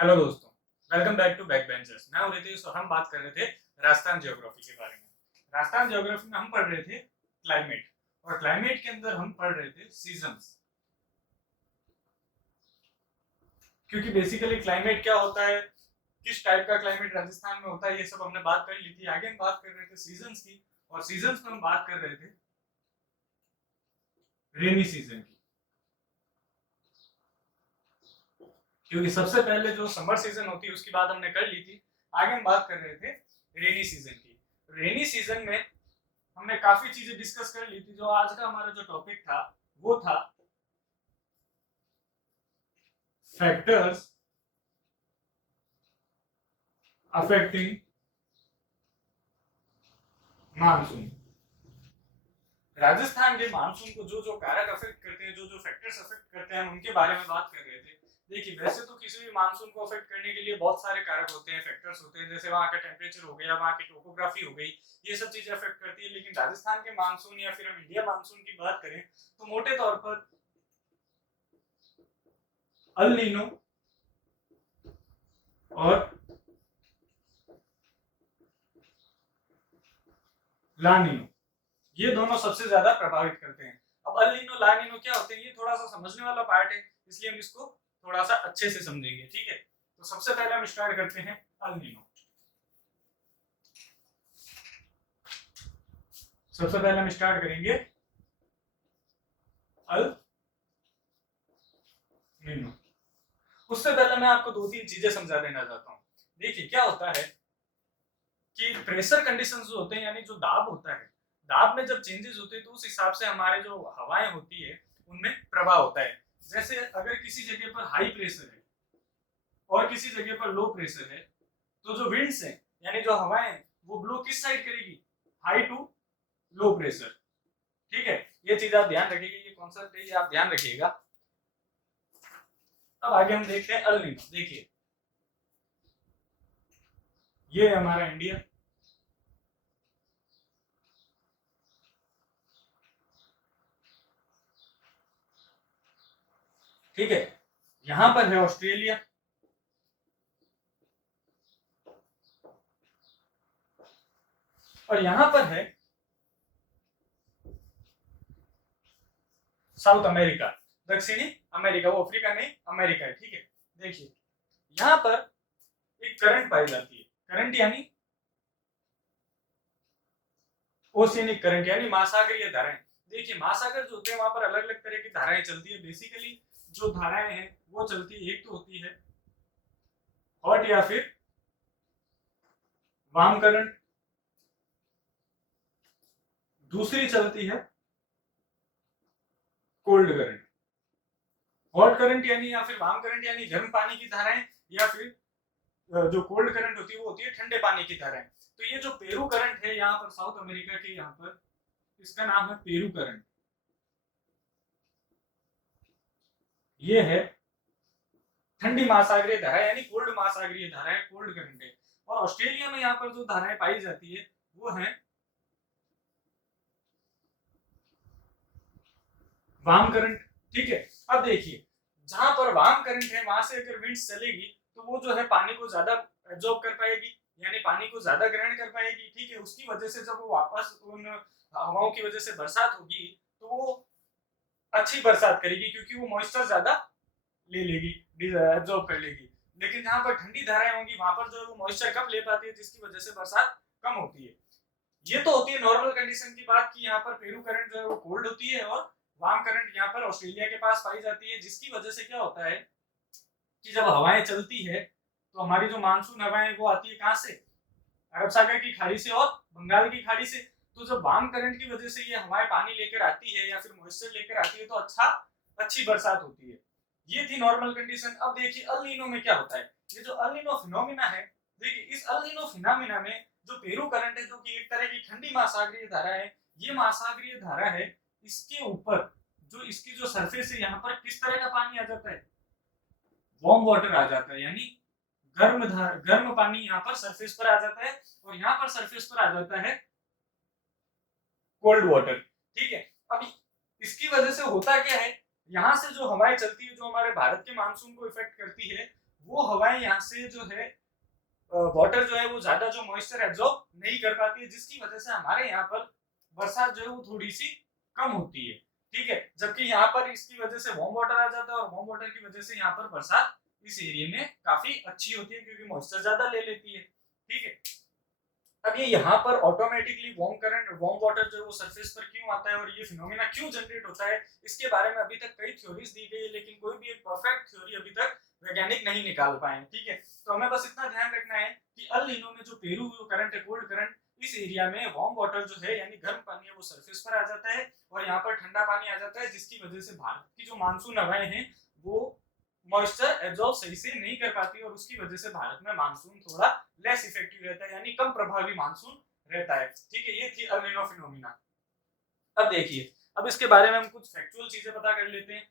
Hello दोस्तों, welcome back to back benchers. मैं हूं रितेश और हम बात कर रहे थे राजस्थान ज्योग्राफी के बारे में। राजस्थान ज्योग्राफी में हम पढ़ रहे थे क्लाइमेट, और क्लाइमेट के अंदर हम पढ़ रहे थे सीजन्स। क्योंकि बेसिकली क्लाइमेट क्या होता है, किस टाइप का क्लाइमेट राजस्थान में होता है, ये सब हमने बात कर ली थी। आगे हम बात कर रहे थे सीजन्स की, और सीजन्स में हम बात कर रहे थे रेनी सीजन की। क्योंकि सबसे पहले जो समर सीजन होती है उसकी बात हमने कर ली थी। आगे हम बात कर रहे थे रेनी सीजन की। रेनी सीजन में हमने काफी चीजें डिस्कस कर ली थी। जो आज का हमारा जो टॉपिक था वो था फैक्टर्स अफेक्टिंग मानसून। राजस्थान के मानसून को जो जो कारक अफेक्ट करते हैं, जो जो फैक्टर्स अफेक्ट करते हैं, हम उनके बारे में बात कर रहे थे। देखिए, वैसे तो किसी भी मानसून को अफेक्ट करने के लिए बहुत सारे कारक होते हैं, फैक्टर्स होते हैं, जैसे वहाँ का टेम्परेचर हो गया, वहाँ की टोपोग्राफी हो गई, ये सब चीजें अफेक्ट करती है। लेकिन राजस्थान के मानसून या फिर हम इंडिया मानसून की बात करें तो मोटे तौर पर अल नीनो और ला नीनो, ये दोनों सबसे ज्यादा प्रभावित करते हैं। अब अल नीनो ला नीनो क्या होते हैं, ये थोड़ा सा समझने वाला पार्ट है, इसलिए हम इसको थोड़ा सा अच्छे से समझेंगे। ठीक है, तो सबसे पहले हम स्टार्ट करते हैं अल नीनो। सबसे पहले हम स्टार्ट करेंगे अल नीनो। उससे पहले मैं आपको दो तीन चीजें समझा देना चाहता हूँ। देखिए, क्या होता है कि प्रेशर कंडीशंस जो होते हैं, यानी जो दाब होता है, दाब में जब चेंजेस होते हैं तो उस हिसाब से हमारे जो हवाएं होती है उनमें प्रभाव होता है। जैसे अगर किसी जगह पर हाई प्रेशर है और किसी जगह पर लो प्रेशर है, तो जो विंड्स है यानी जो हवाएं वो ब्लो किस साइड करेगी, हाई टू लो प्रेशर। ठीक है, ये चीज आप ध्यान रखिएगा, ये कॉन्सेप्ट है, ये आप ध्यान रखिएगा। अब आगे हम देखते हैं अल नीनो। देखिए, ये है हमारा इंडिया, ठीक है। यहां पर है ऑस्ट्रेलिया, और यहां पर है साउथ अमेरिका, दक्षिणी अमेरिका। वो अफ्रीका नहीं, अमेरिका है। ठीक है, देखिए यहां पर एक करंट पाई जाती है। करंट यानी ओशियनिक करंट, यानी महासागरीय धाराएं। देखिए, महासागर जो होते हैं वहां पर अलग अलग तरह की धाराएं चलती है। बेसिकली जो धाराएं हैं वो चलती है, एक तो होती है हॉट या फिर वार्म करंट, दूसरी चलती है कोल्ड करंट। हॉट करंट यानी या फिर वार्म करंट यानी गर्म पानी की धाराएं, या फिर जो कोल्ड करंट होती है वो होती है ठंडे पानी की धाराएं। तो ये जो पेरू करंट है यहाँ पर साउथ अमेरिका के, यहाँ पर इसका नाम है पेरू करंट। ये है ठंडी महासागरीय धारा यानी कोल्ड महासागरीय धारा है, कोल्ड करंट है। और ऑस्ट्रेलिया में यहाँ पर जो धाराएं पाई जाती है वो है वार्म करंट। ठीक है, अब देखिए, जहां पर वार्म करंट है वहां से अगर विंड्स चलेगी तो वो जो है पानी को ज्यादा एब्जॉर्ब कर पाएगी, यानी पानी को ज्यादा ग्रहण कर पाएगी। ठीक है, उसकी वजह से जब वो वापस उन हवाओं की वजह से बरसात होगी तो वो अच्छी बरसात करेगी, क्योंकि वो मॉइस्चर ज्यादा ले लेगी, एब्जॉर्ब कर लेगी। लेकिन जहां पर ठंडी धाराएं होंगी वहां पर जो है वो मॉइस्चर कम ले पाती है, जिसकी वजह से बरसात कम होती है। ये तो होती है नॉर्मल कंडीशन की बात की। यहाँ पर पेरू करंट जो है वो कोल्ड होती है, और वार्म करंट यहाँ पर ऑस्ट्रेलिया के पास पाई जाती है, जिसकी वजह से क्या होता है कि जब हवाएं चलती है तो हमारी जो मानसून हवाएं वो आती है कहाँ से, अरब सागर की खाड़ी से और बंगाल की खाड़ी से। तो जब वार्म करंट की वजह से ये हवाएं पानी लेकर आती है या फिर मॉइस्चर लेकर आती है तो अच्छी बरसात होती है। ये थी नॉर्मल कंडीशन। अब देखिए अल नीनो में क्या होता है। ये जो अल नीनो फिनोमिना है, देखिए इस अल नीनो फिनोमिना में जो पेरू करंट है, जो कि एक तरह की ठंडी महासागरीय धारा है, ये महासागरीय धारा है, इसके ऊपर जो इसकी जो सरफेस है यहाँ पर किस तरह का पानी आ जाता है, वार्म वाटर आ जाता है, यानी गर्म पानी यहाँ पर सरफेस पर आ जाता है, और यहाँ पर सरफेस पर आ जाता है कोल्ड वाटर। ठीक है, अभी इसकी वजह से होता क्या है, यहाँ से जो हवाएं चलती है जो हमारे भारत के मानसून को इफेक्ट करती है, वो हवाएं यहाँ से जो है वाटर जो है वो ज्यादा जो मॉइस्चर एब्जॉर्ब नहीं कर पाती है, जिसकी वजह से हमारे यहाँ पर बरसात जो है वो थोड़ी सी कम होती है। ठीक है, जबकि यहाँ पर इसकी वजह से वार्म वाटर आ जाता है और वार्म वाटर की वजह से यहाँ पर बरसात इस एरिया में काफी अच्छी होती है क्योंकि मॉइस्चर ज्यादा ले लेती है। ठीक है, अब ये यहाँ पर automatically warm current warm water जो है वो सरफेस पर क्यों आता है और ये फिनोमेना क्यों जनरेट होता है, इसके बारे में अभी तक कई थ्योरीज दी गई है, लेकिन कोई भी एक परफेक्ट थ्योरी अभी तक वैज्ञानिक नहीं निकाल पाए हैं। ठीक है, तो हमें बस इतना ध्यान रखना है कि अल नीनो में जो पेरू करंट है, कोल्ड करंट, इस एरिया में वार्म वाटर जो है यानी गर्म पानी है वो सरफेस पर आ जाता है और यहाँ पर ठंडा पानी आ जाता है, जिसकी वजह से भारत की जो मानसून हवाएं हैं वो मॉइस्चर एब्जॉर्ब सही से नहीं कर पाती और उसकी वजह से भारत में मानसून थोड़ा लेस इफेक्टिव रहता है, यानी कम प्रभावी मानसून रहता है। ठीक है, ये थी अल नीनो फिनोमिना। अब देखिए, अब इसके बारे में हम कुछ फैक्चुअल चीजें पता कर लेते हैं।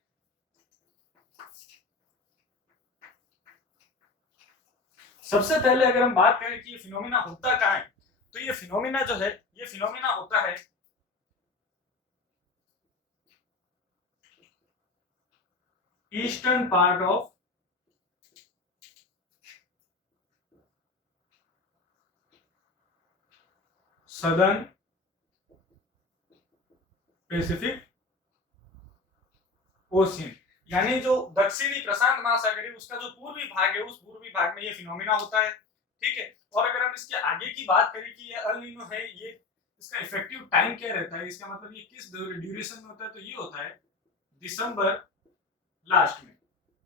सबसे पहले अगर हम बात करें कि ये फिनोमिना होता कहाँ है, तो ये फिनोमिना जो है ये फिनोमिना होता है eastern part of southern Pacific ocean, यानी जो दक्षिणी प्रशांत महासागर है उसका जो पूर्वी भाग है, उस पूर्वी भाग में ये फिनोमिना होता है। ठीक है, और अगर हम इसके आगे की बात करें कि ये अल नीनो है, ये इसका इफेक्टिव टाइम क्या रहता है, इसका मतलब ये किस ड्यूरेशन में होता है, तो ये होता है दिसंबर लास्ट में,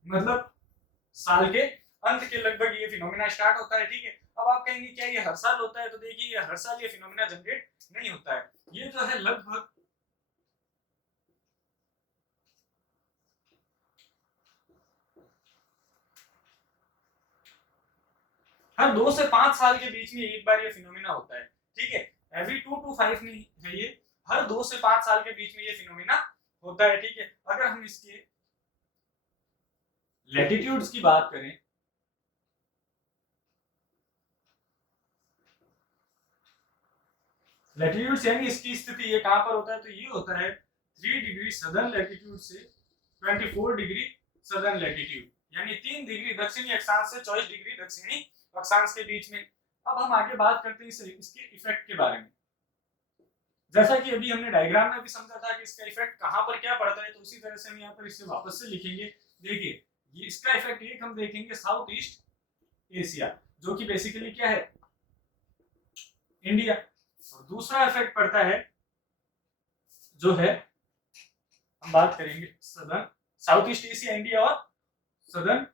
मतलब साल के अंत के लगभग ये फिनोमिना स्टार्ट होता है। ठीक है, अब आप कहेंगे क्या ये हर साल होता है, तो देखिए ये हर साल ये फिनोमिना जनरेट नहीं होता है, ये जो है लगभग हर 2 से 5 साल के बीच में एक बार ये फिनोमिना होता है। ठीक है, एवरी 2 to 5 नहीं है, ये हर 2 से 5 साल के बीच में ये फिनोमिना होता है। ठीक है, अगर हम इसके लैटिट्यूड्स की बात करें, लैटिट्यूड्स यानी इसकी स्थिति ये कहां पर होता है, तो ये होता है 3 डिग्री सदर्न लैटिट्यूड से 24 डिग्री सदर्न लैटिट्यूड, यानी 3 डिग्री दक्षिणी अक्षांश से 24 डिग्री दक्षिणी अक्षांश के बीच में। अब हम आगे बात करते हैं इसके इफेक्ट के बारे में। जैसा कि अभी हमने डायग्राम में भी समझा था कि इसका इफेक्ट कहां पर क्या पड़ता है, तो उसी तरह से हम यहाँ पर इसे वापस से लिखेंगे। देखिए, ये इसका इफेक्ट एक हम देखेंगे साउथ ईस्ट एशिया, जो कि बेसिकली क्या है, इंडिया, और दूसरा इफेक्ट पड़ता है जो है, हम बात करेंगे southern south east Asia, India और सदर्न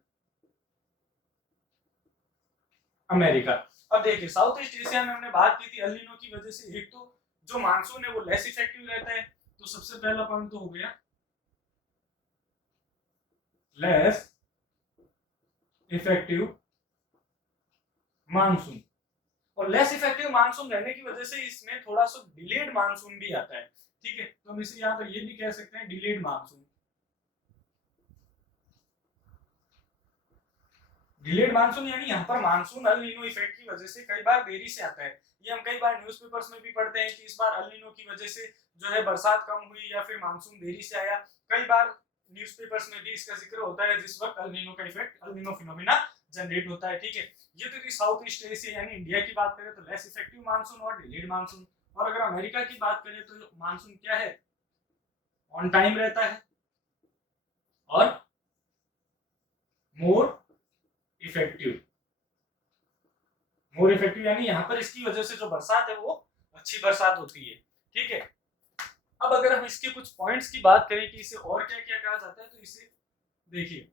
अमेरिका। अब देखिए, साउथ ईस्ट एशिया में हमने बात की थी अल नीनो की वजह से एक तो जो मानसून है वो लेस इफेक्टिव रहता है, तो सबसे पहला पॉइंट तो हो गया लेस इफेक्टिव मानसून, और लेस इफेक्टिव मानसून रहने की वजह से इसमें थोड़ा सा डिलेड मानसून भी आता है। ठीक है, तो हम इसे यहाँ पर ये भी कह सकते हैं डिलेड मानसून। डिलेड मानसून यानी यहाँ पर मानसून अल नीनो इफेक्ट की वजह से कई बार देरी से आता है। ये हम कई बार न्यूज़पेपर्स में भी पढ़ते हैं कि इस बार अल नीनो की वजह से जो है बरसात कम हुई या फिर मानसून देरी से आया। कई बार न्यूज़पेपर्स में भी इसका जिक्र होता है जिस वक्त अल नीनो का effect, El Nino phenomena generate होता है। ठीक है, ये तो साउथ ईस्ट एशिया यानी इंडिया की बात करें तो लेस इफेक्टिव मानसून और डिलेड मानसून। और अगर अमेरिका की बात करें तो मानसून क्या है, ऑन टाइम रहता है और मोर इफेक्टिव। मोर इफेक्टिव यानी यहाँ पर इसकी वजह से जो बरसात है वो अच्छी बरसात होती है। ठीक है, अब अगर हम इसके कुछ पॉइंट्स की बात करें कि इसे और क्या क्या कहा जाता है, तो इसे देखिए,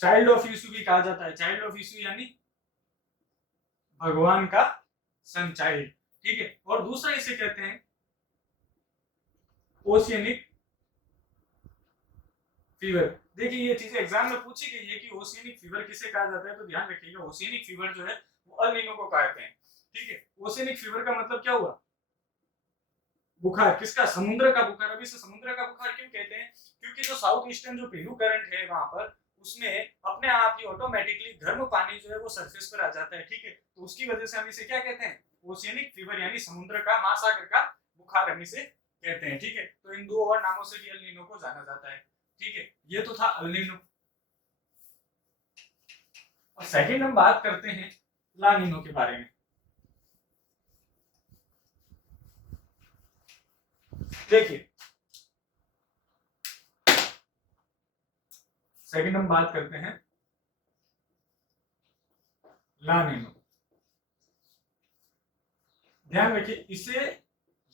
चाइल्ड ऑफ यीशु भी कहा जाता है। चाइल्ड ऑफ यीशु यानी भगवान का सन चाइल्ड। ठीक है, और दूसरा इसे कहते हैं ओशियनिक फीवर। देखिए, ये चीजें एग्जाम में पूछी गई है कि ओशियनिक फीवर किसे कहा जाता है, तो ध्यान रखिएगा ओशियनिक फीवर जो है वो अल नीनो को कहते हैं। ठीक है, ओशियनिक फीवर का मतलब क्या हुआ, बुखार, किसका, समुद्र का बुखार। अभी से समुद्र का बुखार क्यों कहते हैं, क्योंकि जो साउथ ईस्टर्न जो पेरू करंट है वहां पर उसमें अपने आप ही ऑटोमेटिकली गर्म पानी जो है वो सरफेस पर आ जाता है। ठीक है, तो उसकी वजह से हम इसे क्या कहते हैं, ओशियनिक फीवर यानी समुद्र का, महासागर का बुखार हम इसे कहते हैं, ठीक है। तो इन दो और नामों से भी एल नीनो को जाना जाता है, ठीक है। ये तो था एल नीनो। और सेकंड हम बात करते हैं ला नीनो के बारे में। देखिए सेकंड हम बात करते हैं ला नीनो। ध्यान रखिए, इसे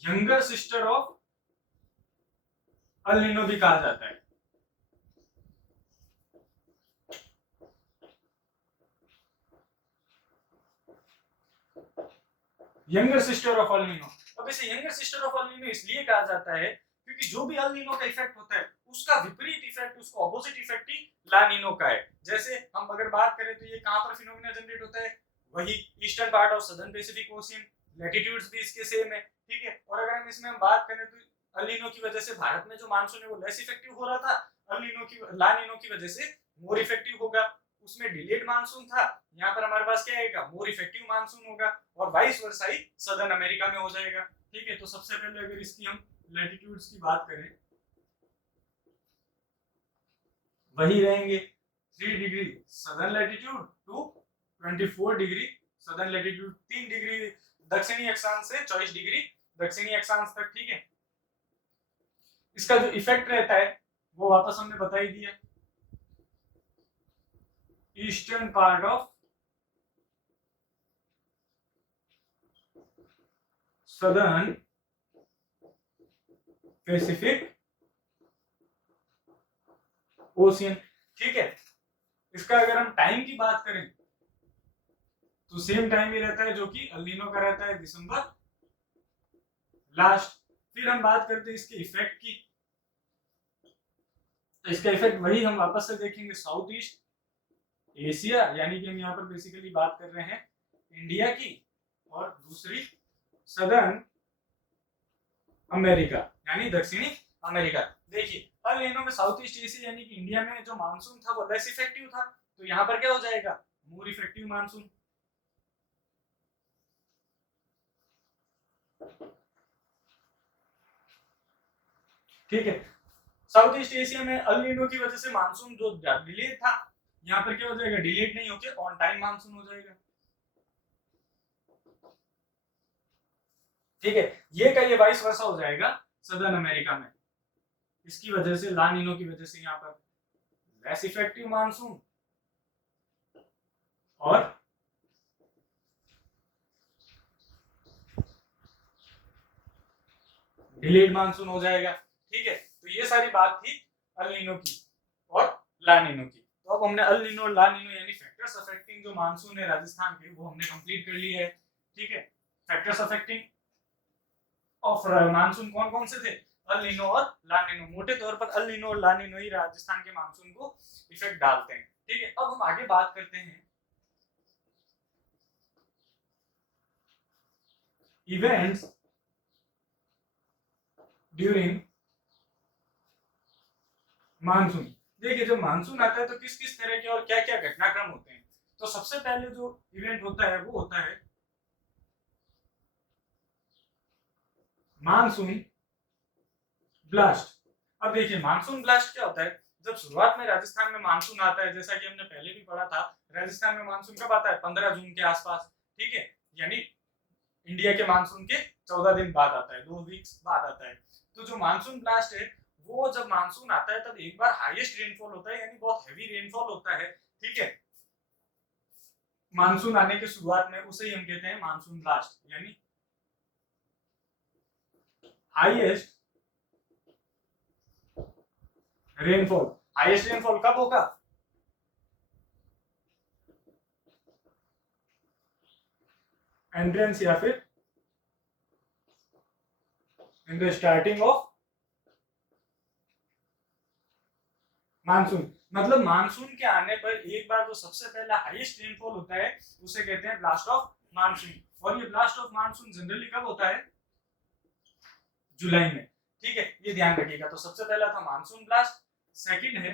younger sister of El Nino भी कहा जाता है। Younger sister of El Nino. अब इसे younger sister of El Nino इसलिए कहा जाता है क्योंकि जो भी अल नीनो का इफेक्ट होता है उसका विपरीत इफेक्ट, उसका ऑपोजिट इफेक्ट ही ला नीनो का है। जैसे हम अगर बात करें तो ये कहां पर फिनोमेना जनरेट होता है, वही eastern part of southern Pacific ocean, latitudes भी इसके सेम है, ठीक है। और अगर हम इसमें बात करें तो अल नीनो की वजह से भारत में जो मानसून है वो लेस इफेक्टिव हो रहा था, अल नीनो की ला नीनो की वजह से मोर इफेक्टिव होगा। उसमें डिलेड मानसून था, यहाँ पर हमारे पास क्या आएगा, मोर इफेक्टिव मानसून होगा, और वाइस वर्सा ही सदर्न अमेरिका में हो जाएगा, ठीक है। तो सबसे पहले अगर इसकी हम लैटिट्यूड्स की बात करें, वही रहेंगे 3 degree southern latitude to 24 degree southern latitude, 3 degree दक्षिणी अक्षांश से 24 डिग्री दक्षिणी अक्षांश तक, ठीक है। इसका जो इफेक्ट रहता है वो वापस हमने बता ही दिया, eastern part of southern Pacific ocean, ठीक है। इसका अगर हम टाइम की बात करें तो सेम टाइम ही रहता है जो कि अल नीनो का रहता है, दिसंबर लास्ट। फिर हम बात करते हैं इसके इफेक्ट की, तो इसका इफेक्ट वही हम वापस से देखेंगे, साउथ ईस्ट एशिया, यानी कि हम यहाँ पर बेसिकली बात कर रहे हैं इंडिया की, और दूसरी सदर्न अमेरिका यानी दक्षिणी अमेरिका। देखिए अल नीनो में साउथ ईस्ट एशिया यानी कि इंडिया में जो मानसून था वो लेस इफेक्टिव था, तो यहाँ पर क्या हो जाएगा, मोर इफेक्टिव मानसून। ठीक है, साउथ ईस्ट एशिया में अल नीनो की वजह से मानसून जो डिलेड था, यहाँ पर क्या हो जाएगा, डिलेड नहीं होकर ऑन टाइम मानसून हो जाएगा, ठीक है। ये का ये वाइस वर्सा हो जाएगा सदर्न अमेरिका में। इसकी वजह से ला नीनो की वजह से यहाँ पर लेस इफेक्टिव मानसून और डिलेड मानसून हो जाएगा, ठीक है। तो ये सारी बात थी अल नीनो की और ला नीनो की। तो अब हमने अल नीनो और ला नीनो यानी फैक्टर्स अफेक्टिंग जो मानसून है राजस्थान के वो हमने कंप्लीट कर लिया है, ठीक है। फैक्टर्स अफेक्टिंग ऑफ मानसून कौन कौन से थे, अल नीनो और ला नीनो। मोटे तौर पर अल नीनो और ला नीनो ही राजस्थान के मानसून को इफेक्ट डालते हैं, ठीक है। अब हम आगे बात करते हैं इवेंट्स ड्यूरिंग मानसून। देखिए जब मानसून आता है तो किस किस तरह के और क्या क्या घटनाक्रम होते हैं। तो सबसे पहले जो इवेंट होता है वो होता है मानसून ब्लास्ट। अब देखिए मानसून ब्लास्ट क्या होता है, जब शुरुआत में राजस्थान में मानसून आता है, जैसा कि हमने पहले भी पढ़ा था, राजस्थान में मानसून कब आता है, 15 जून के आसपास, ठीक है। यानी इंडिया के मानसून के 14 दिन बाद आता है, 2 वीक्स बाद आता है। तो जो मानसून ब्लास्ट है वो जब मानसून आता है तब एक बार हाईएस्ट रेनफॉल होता है, यानी बहुत हैवी रेनफॉल होता है, ठीक है। मानसून आने के शुरुआत में उसे ही हम कहते हैं मानसून ब्लास्ट, यानी हाईएस्ट रेनफॉल। हाईएस्ट रेनफॉल कब होगा, एंट्रेंस या फिर in the starting of monsoon. मतलब मानसून के आने पर एक बार जो सबसे पहला हाईएस्ट रेनफॉल होता है उसे कहते हैं ब्लास्ट ऑफ मानसून। और ये ब्लास्ट ऑफ मानसून जनरली कब होता है, जुलाई में, ठीक है। ये ध्यान रखिएगा। तो सबसे पहला था मानसून ब्लास्ट, सेकंड है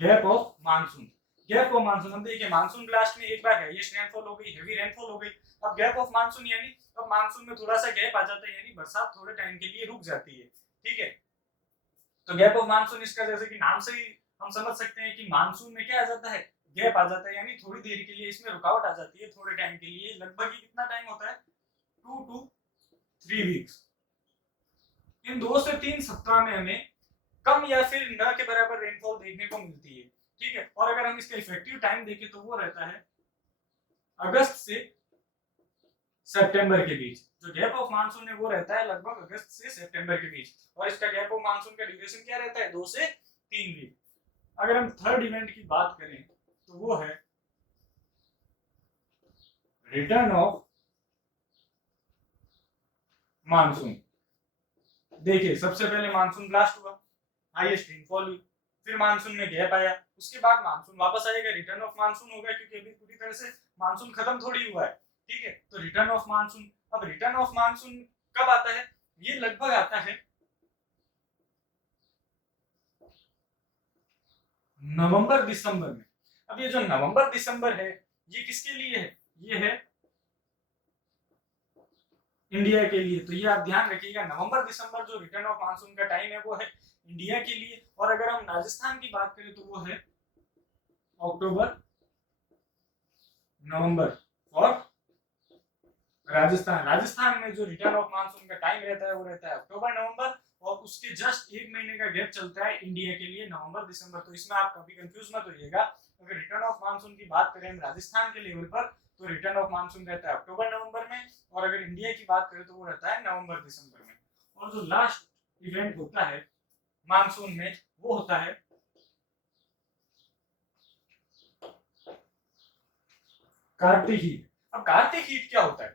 gap of monsoon. Gap of monsoon, हम देखिए मानसून ब्लास्ट में एक बार हाईएस्ट रेनफॉल हो गई, हेवी रेनफॉल हो गई। अब गैप ऑफ मानसून यानी अब मानसून में थोड़ा सा गैप आ जाता है, यानी बरसात थोड़े टाइम के लिए रुक जाती है, ठीक है। तो गैप ऑफ मानसून इसका जैसे कि नाम से ही हम समझ सकते हैं कि मानसून में क्या आ जाता है, गैप आ जाता है, यानी थोड़ी देर के लिए इसमें रुकावट आ जाती है, थोड़े टाइम के लिए। लगभग कितना टाइम होता है, 2 to 3 वीक्स। इन 2 से 3 सप्ताह में हमें कम या फिर न के बराबर रेनफॉल देखने को मिलती है, ठीक है। और अगर हम इसका इफेक्टिव टाइम देखें तो वो रहता है अगस्त से सितंबर के बीच। जो गैप ऑफ मानसून है वो रहता है लगभग अगस्त से सितंबर के बीच, और इसका गैप ऑफ मानसून का ड्यूरेशन क्या रहता है, 2 से 3 वीक। अगर हम थर्ड इवेंट की बात करें तो वो है रिटर्न ऑफ मानसून। देखिए सबसे पहले मानसून ब्लास्ट हुआ, हाईएस्ट रेनफॉल हुई, फिर मानसून में गैप आया, उसके बाद मानसून वापस आएगा, रिटर्न ऑफ मानसून होगा, क्योंकि अभी पूरी तरह से मानसून खत्म थोड़ी हुआ है, ठीक है। तो रिटर्न ऑफ मानसून, अब रिटर्न ऑफ मानसून कब आता है, ये लगभग आता है नवंबर दिसंबर में। अब ये जो नवंबर दिसंबर है ये किसके लिए है, ये है इंडिया के लिए। तो ये आप ध्यान रखिएगा, नवंबर दिसंबर जो रिटर्न ऑफ मानसून का टाइम है वो है इंडिया के लिए। और अगर हम राजस्थान की बात करें तो वो है अक्टूबर नवंबर। और राजस्थान में जो रिटर्न ऑफ मानसून का टाइम रहता है वो रहता है अक्टूबर नवंबर, और उसके जस्ट 1 महीने का गैप चलता है इंडिया के लिए नवंबर दिसंबर। तो इसमें आप कभी कंफ्यूज मत होइएगा। अगर रिटर्न ऑफ मानसून की बात करें राजस्थान के लेवल पर तो रिटर्न ऑफ मानसून रहता है अक्टूबर नवंबर में, और अगर इंडिया की बात करें तो वो रहता है नवंबर दिसंबर में। और जो लास्ट इवेंट होता है मानसून में वो होता है कार्तिक हीट। अब कार्तिक हीट क्या होता है,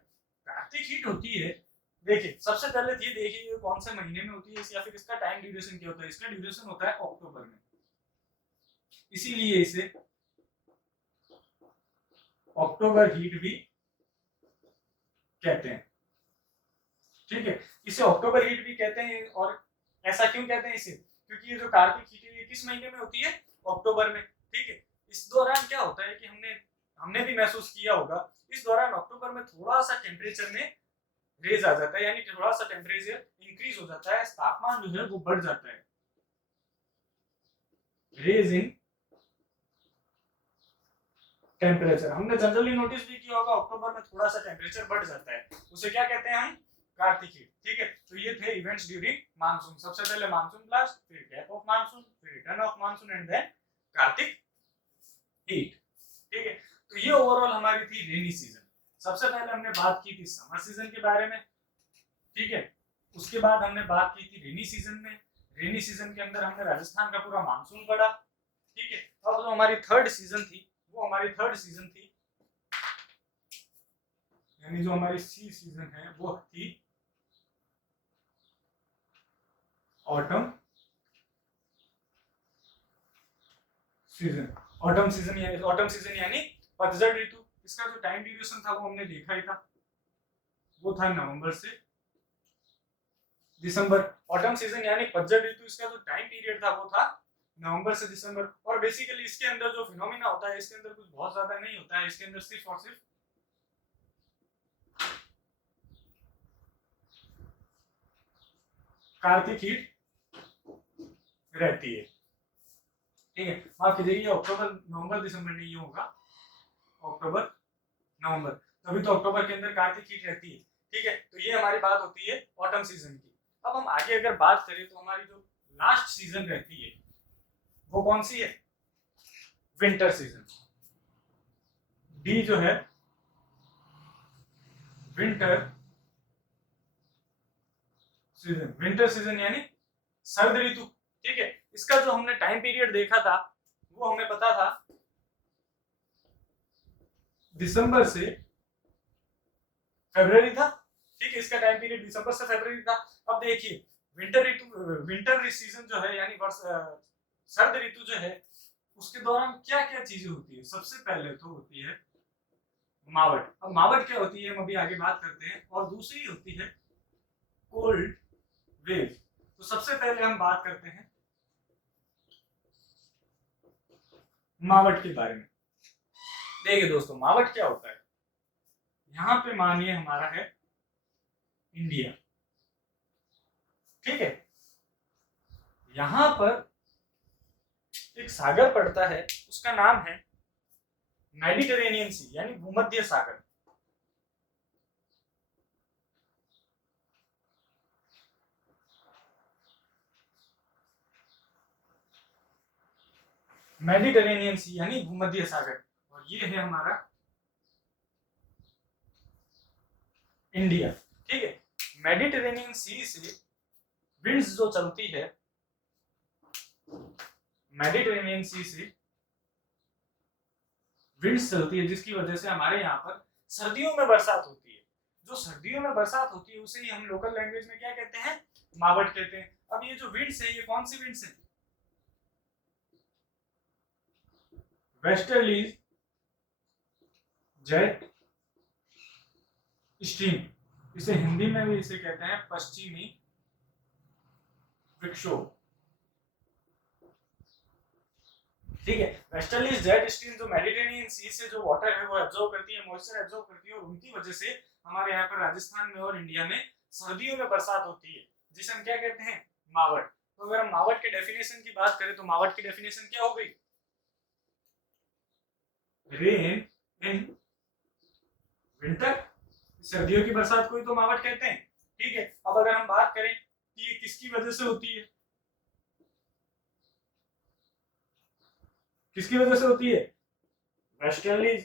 कार्तिक हीट होती है, देखिए सबसे पहले ये देखिए ये कौन से महीने में होती है, या फिर इसका टाइम ड्यूरेशन क्या होता है। इसका ड्यूरेशन होता है अक्टूबर में, इसीलिए इसे अक्टूबर हीट भी कहते हैं, ठीक है। इसे अक्टूबर हीट भी कहते हैं। और ऐसा क्यों कहते हैं इसे, क्योंकि ये जो कार्तिक हीट है ये किस महीने में होती है, अक्टूबर में, ठीक है। इस दौरान क्या होता है कि हमने भी महसूस किया होगा, इस दौरान अक्टूबर में थोड़ा सा टेम्परेचर में रेज आ जाता है, यानी थोड़ा सा टेम्परेचर इंक्रीज हो जाता है, तापमान जो है वो बढ़ जाता है। रेज इन टेम्परेचर हमने जनरली नोटिस भी किया होगा, अक्टूबर में थोड़ा सा टेम्परेचर बढ़ जाता है, उसे क्या कहते हैं हम, कार्तिक हीट, ठीक है। तो ये थे इवेंट्स ड्यूरिंग मानसून। सबसे पहले मानसून ब्लास्ट, फिर गैप ऑफ मानसून, फिर return of monsoon, and then Kartik heat, ठीक है। तो ये ओवरऑल हमारी थी रेनी सीजन। सबसे पहले हमने बात की थी समर सीजन के बारे में, ठीक है। उसके बाद हमने बात की थी रेनी सीजन में। रेनी सीजन के अंदर हमने राजस्थान का पूरा मानसून पढ़ा, ठीक है। अब जो हमारी थर्ड सीजन थी वो हमारी थर्ड सीजन थी, यानी जो हमारी सी सीजन है वो थी ऑटम सीजन। ऑटम सीजन यानी पतझड़ ऋतु। इसका जो टाइम ड्यूरेशन था वो हमने देखा ही था, वो था नवंबर से दिसंबर। ऑटम सीजन यानी पतझड़ ऋतु, इसका जो टाइम पीरियड था वो था नवंबर से दिसंबर। और बेसिकली इसके अंदर जो फिनोमिना होता है इसके अंदर कुछ बहुत ज्यादा नहीं होता है, इसके अंदर सिर्फ और सिर्फ कार्तिक हीट रहती है, ठीक है। माफ कीजिएगा, अक्टूबर नवंबर दिसंबर नहीं होगा, अक्टूबर नवंबर, तभी तो अक्टूबर के अंदर कार्तिक हीट रहती है, ठीक है। तो ये हमारी बात होती है ऑटम सीजन की। अब हम आगे अगर बात करें तो हमारी जो लास्ट सीजन रहती है वो कौन सी है, विंटर सीजन। डी जो है विंटर सीजन। विंटर सीजन यानी सर्द ऋतु, ठीक है। इसका जो हमने टाइम पीरियड देखा था वो हमें पता था दिसंबर से फरवरी था, ठीक है। इसका टाइम पीरियड दिसंबर से फरवरी था। अब देखिए विंटर सीजन जो है यानी सर्द ऋतु जो है उसके दौरान क्या क्या चीजें होती है। सबसे पहले तो होती है मावट। अब मावट क्या होती है हम अभी आगे बात करते हैं। और दूसरी होती है कोल्ड वेव। तो सबसे पहले हम बात करते हैं मावट के बारे में। देखिए दोस्तों, मावट क्या होता है। यहाँ पे मानिए हमारा है इंडिया, ठीक है। यहाँ पर एक सागर पड़ता है, उसका नाम है मेडिटेरेनियन सी, यानी भूमध्य सागर। मेडिटेरेनियन सी यानी भूमध्य सागर, और ये है हमारा इंडिया, ठीक है। मेडिटेरेनियन सी से विंड्स जो चलती है, मेडिटेरेनियन सी से विंड्स चलती है, जिसकी वजह से हमारे यहाँ पर सर्दियों में बरसात होती है। जो सर्दियों में बरसात होती है उसे ही हम लोकल लैंग्वेज में क्या कहते हैं, मावट कहते हैं। अब ये जो विंड्स है, ये कौन सी विंड्स है, वेस्टर्लीज जेट स्ट्रीम, इसे हिंदी में भी इसे कहते हैं पश्चिमी विक्षोभ, ठीक है। वेस्टर्लीज जेट स्ट्रीम जो मेडिटेरेनियन सी से जो वाटर है वो एब्जॉर्ब करती है, मॉइस्चर एब्जॉर्ब करती है, और उनकी वजह से हमारे यहाँ पर राजस्थान में और इंडिया में सर्दियों में बरसात होती है, जिसे हम क्या कहते हैं, मावट। तो अगर हम मावट के डेफिनेशन की बात करें तो मावट की डेफिनेशन क्या हो गई, रेन इन विंटर, सर्दियों की बरसात को ही तो मावट कहते हैं, ठीक है। अब अगर हम बात करें कि ये किसकी वजह से होती है, किसकी वजह से होती है, वेस्टर्ली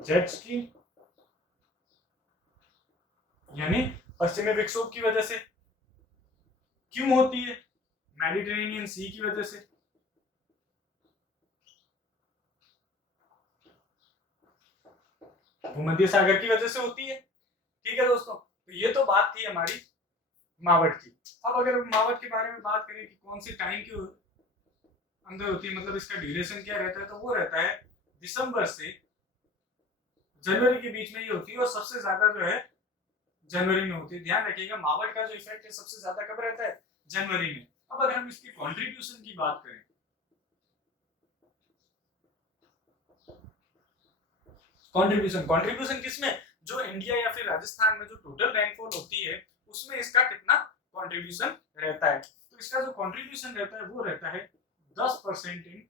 जेट स्ट्रीम यानी पश्चिमी विक्षोभ की वजह से। क्यों होती है, मेडिटेरेनियन सी की वजह से, भूमध्य सागर की वजह से होती है, ठीक है दोस्तों। तो ये तो बात थी हमारी मावट की। अब अगर मावट के बारे में बात करें कि कौन सी टाइम के अंदर होती है, मतलब इसका ड्यूरेशन क्या रहता है, तो वो रहता है दिसंबर से जनवरी के बीच में ये होती है, और सबसे ज्यादा जो है जनवरी में होती है। ध्यान रखिएगा, मावट का जो इफेक्ट है सबसे ज्यादा कब रहता है, जनवरी में। अब अगर हम इसकी कंट्रीब्यूशन की बात करें, कंट्रीब्यूशन किसमें, जो इंडिया या फिर राजस्थान में जो टोटल रेनफॉल होती है उसमें इसका कितना कंट्रीब्यूशन रहता है, तो इसका जो कंट्रीब्यूशन रहता है वो रहता है 10% इन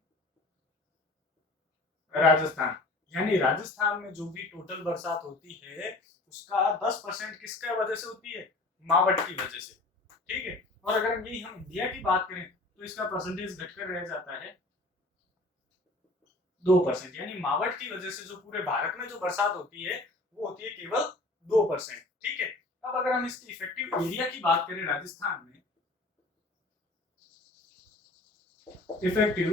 राजस्थान। यानी राजस्थान में जो भी टोटल बरसात होती है उसका 10% किसका वजह से होती है, मावट की वजह से, ठीक है। और अगर हम इंडिया की बात करें तो इसका परसेंटेज घटकर रह जाता है 2%, यानी मावट की वजह से जो पूरे भारत में जो बरसात होती है वो होती है केवल 2%, ठीक है। अब अगर हम इसकी इफेक्टिव एरिया की बात करें राजस्थान में, इफेक्टिव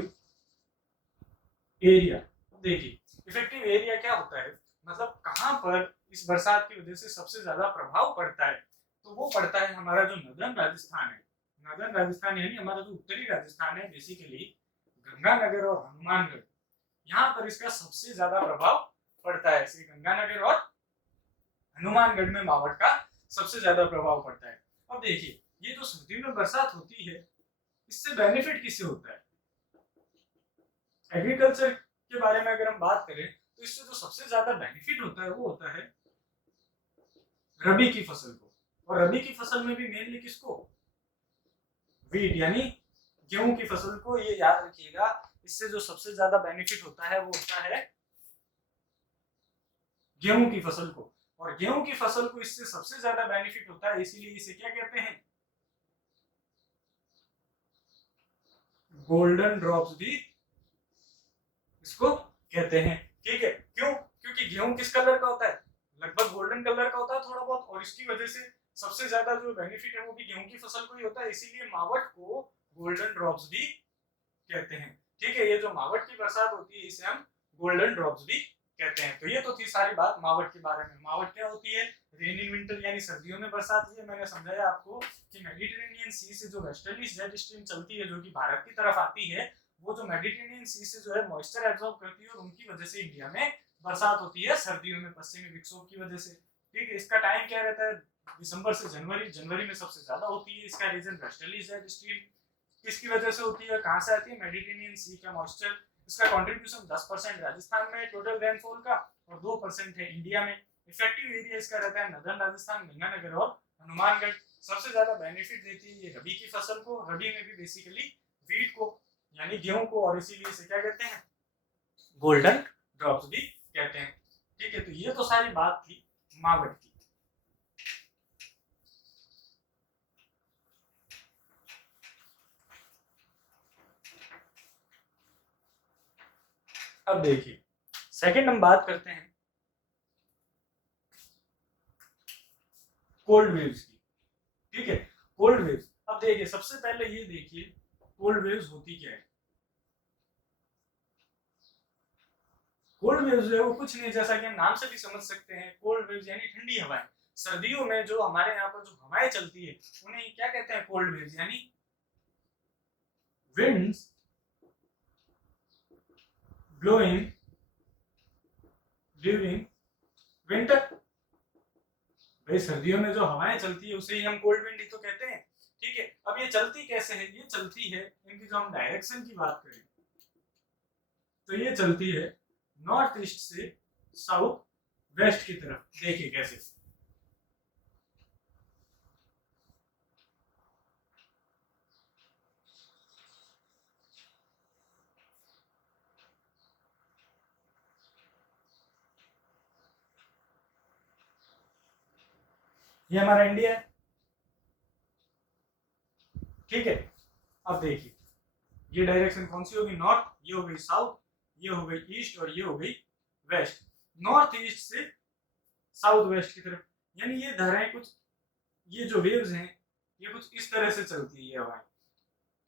एरिया, देखिए इफेक्टिव एरिया क्या होता है, मतलब कहां पर इस बरसात की वजह से सबसे ज्यादा प्रभाव पड़ता है, तो वो पड़ता है हमारा जो नदर्न राजस्थान है। नदर्न राजस्थान यानी हमारा जो उत्तरी राजस्थान है, बेसिकली गंगानगर और हनुमानगढ़, यहाँ पर इसका सबसे ज्यादा प्रभाव पड़ता है। श्री गंगानगर और हनुमानगढ़ में मावट का सबसे ज्यादा प्रभाव पड़ता है। अब देखिए, ये जो सर्दियों में बरसात होती है इससे बेनिफिट किससे होता है, एग्रीकल्चर के बारे में अगर हम बात करें तो इससे जो सबसे ज्यादा बेनिफिट होता है वो होता है रबी की फसल को। और रबी की फसल में भी मेनली किसको, वीट यानी गेहूं की फसल को। ये याद रखिएगा, इससे जो सबसे ज्यादा बेनिफिट होता है वो होता है गेहूं की फसल को, और गेहूं की फसल को इससे सबसे ज्यादा बेनिफिट होता है, इसीलिए इसे क्या कहते हैं, गोल्डन ड्रॉप्स भी इसको कहते हैं, ठीक है। क्यों, क्योंकि गेहूं किस कलर का होता है, लगभग गोल्डन कलर का होता है थोड़ा बहुत, और इसकी वजह से सबसे ज्यादा जो बेनिफिट है वो भी गेहूं की फसल को ही होता है, इसीलिए मावट को गोल्डन ड्रॉप्स भी कहते हैं, ठीक है। ये जो मावट की बरसात होती है इसे हम गोल्डन ड्रॉप्स भी कहते हैं। तो ये तो थी सारी बात मावट के बारे में। मावट क्या होती है, रेन इन विंटर यानी सर्दियों में बरसात। ये मैंने समझाया आपको कि मेडिटेरेनियन सी से जो वेस्टर्ली जेट स्ट्रीम चलती है जो कि भारत की तरफ आती है, वो जो मेडिटेरेनियन सी से जो है मॉइस्चर एब्जॉर्ब करती है और उनकी वजह से इंडिया में बरसात होती है सर्दियों में पश्चिमी विक्षोभ की वजह से, ठीक है। इसका टाइम क्या रहता है, दिसंबर से जनवरी, जनवरी में सबसे ज्यादा होती है। इसका रीजन वेस्टर्ली जेट स्ट्रीम किसकी वजह से होती है, कहाँ से आती है, मेडिटेरेनियन सी का मॉइस्चर। इसका कंट्रीब्यूशन 10% राजस्थान में टोटल रेनफॉल का और 2% है इंडिया में। इफेक्टिव एरिया इसका रहता है नदर्न राजस्थान, गंगानगर और हनुमानगढ़। सबसे ज्यादा बेनिफिट देती है ये रबी की फसल को, रबी में भी बेसिकली वीट को यानी गेहूं को, और इसीलिए इसे क्या कहते हैं, गोल्डन ड्रॉप्स भी कहते हैं। ठीक है, तो ये तो सारी बात थी मावट की। अब देखिए सेकंड हम बात करते हैं कोल्ड वेव्स की। ठीक है, कोल्ड वेव्स। अब देखिए सबसे पहले ये देखिए कोल्ड वेव्स होती क्या है। कोल्ड वेव्स जो है वो कुछ नहीं, जैसा कि हम नाम से भी समझ सकते हैं, कोल्ड वेव्स यानी ठंडी हवाएं। सर्दियों में जो हमारे यहाँ पर जो हवाएं चलती है उन्हें क्या कहते हैं, कोल्ड वेव्स, यानी winds blowing during winter। भाई सर्दियों में जो हवाएं चलती है उसे ही हम कोल्ड विंड ही तो कहते हैं। ठीक है, अब ये चलती कैसे है, ये चलती है, इनकी जो हम डायरेक्शन की बात करें तो ये चलती है नॉर्थ ईस्ट से साउथ वेस्ट की तरफ। देखिए कैसे, ये हमारा इंडिया है। ठीक है, अब देखिए ये डायरेक्शन कौन सी होगी, नॉर्थ, ये हो गई साउथ, ये हो गई ईस्ट और ये हो गई वेस्ट। नॉर्थ ईस्ट से साउथ वेस्ट की तरफ, यानी ये धाराएं कुछ, ये जो वेव्स हैं ये कुछ इस तरह से चलती है ये हवाएं।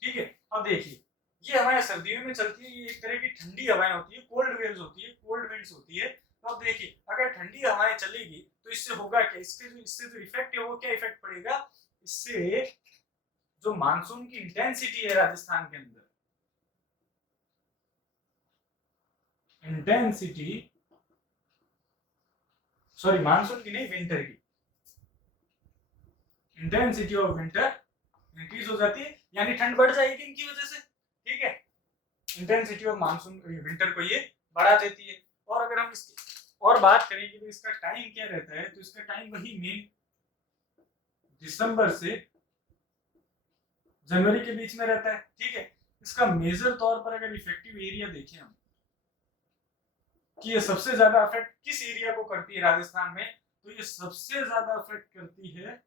ठीक है, अब देखिए ये हवाएं सर्दियों में चलती है, ये एक तरह की ठंडी हवाएं होती है, कोल्ड वेव्स होती है, कोल्ड विंड्स होती है। तो अब देखिए अगर ठंडी हवाएं चलेगी तो इससे होगा क्या, इससे जो इफेक्ट है वो क्या इफेक्ट पड़ेगा, इससे जो मानसून की इंटेंसिटी है राजस्थान के अंदर, इंटेंसिटी, सॉरी मानसून की नहीं, विंटर की इंटेंसिटी ऑफ विंटर इंक्रीज हो जाती है, यानी ठंड बढ़ जाएगी इनकी वजह से। ठीक है, इंटेंसिटी ऑफ मानसून विंटर को ये बढ़ा देती है। और अगर हम इसकी और बात करें कि इसका टाइम क्या रहता है, तो इसका टाइम वही मई दिसंबर से जनवरी के बीच में रहता है। ठीक है, इसका मेजर तौर पर अगर इफेक्टिव एरिया देखें हम कि ये सबसे ज्यादा अफेक्ट किस एरिया को करती है राजस्थान में, तो ये सबसे ज्यादा अफेक्ट करती है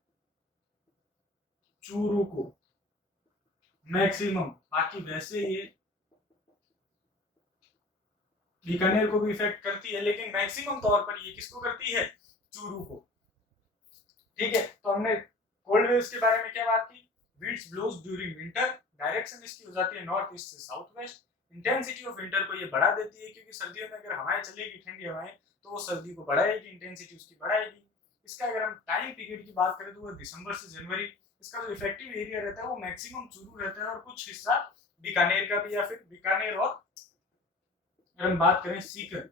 चूरू को मैक्सिमम। बाकी वैसे ये बीकानेर को भी इफेक्ट करती है, लेकिन मैक्सिमम तौर पर ये किसको करती है, चूरू को। ठीक है, तो हमने कोल्ड वेव्स के बारे में क्या बात की, winds blows during winter, direction इसकी हो जाती है नॉर्थ ईस्ट से south west. Intensity of winter को ये बढ़ा देती है, क्योंकि सर्दियों में अगर हवाएं चलेगी ठंडी हवाएं तो वो सर्दी को बढ़ाएगी, इंटेंसिटी उसकी बढ़ाएगी। इसका अगर हम टाइम पीरियड की बात करें तो वो दिसंबर से जनवरी। इसका जो इफेक्टिव एरिया रहता है वो मैक्सिमम चूरू रहता है और कुछ हिस्सा बीकानेर का भी, या फिर बीकानेर और अगर हम बात करें सीकर,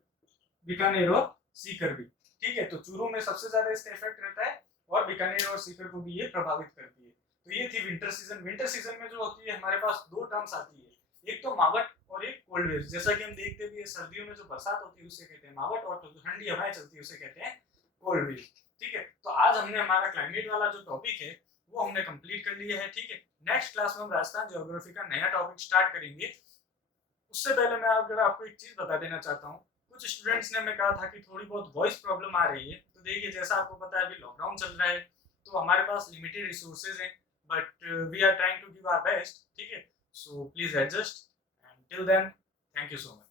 बीकानेर और सीकर भी। ठीक है, तो चूरू में सबसे ज्यादा इसका इफेक्ट रहता है और बीकानेर और सीकर को भी ये प्रभावित करती है। तो ये थी विंटर सीजन। विंटर सीजन में जो होती है हमारे पास दो टर्म्स आती है, एक तो मावट और एक कोल्ड वेव्स। जैसा कि हम देखते भी है सर्दियों में जो बरसात होती है उसे कहते हैं मावट, और जो ठंडी हवाएं चलती है उसे कहते हैं कोल्ड वेव्स। ठीक है, तो आज हमने हमारा क्लाइमेट वाला जो टॉपिक है वो हमने कंप्लीट कर लिया है। ठीक है, नेक्स्ट क्लास में हम राजस्थान ज्योग्राफी का नया टॉपिक स्टार्ट करेंगे। उससे पहले मैं अगर आपको एक चीज बता देना चाहता हूँ, कुछ स्टूडेंट्स ने मैं कहा था कि थोड़ी बहुत वॉइस प्रॉब्लम आ रही है। तो देखिए जैसा आपको पता है अभी लॉकडाउन चल रहा है तो हमारे पास लिमिटेड रिसोर्सेज हैं, but we are trying to give our best. ठीक है, so please adjust and till then thank you so much.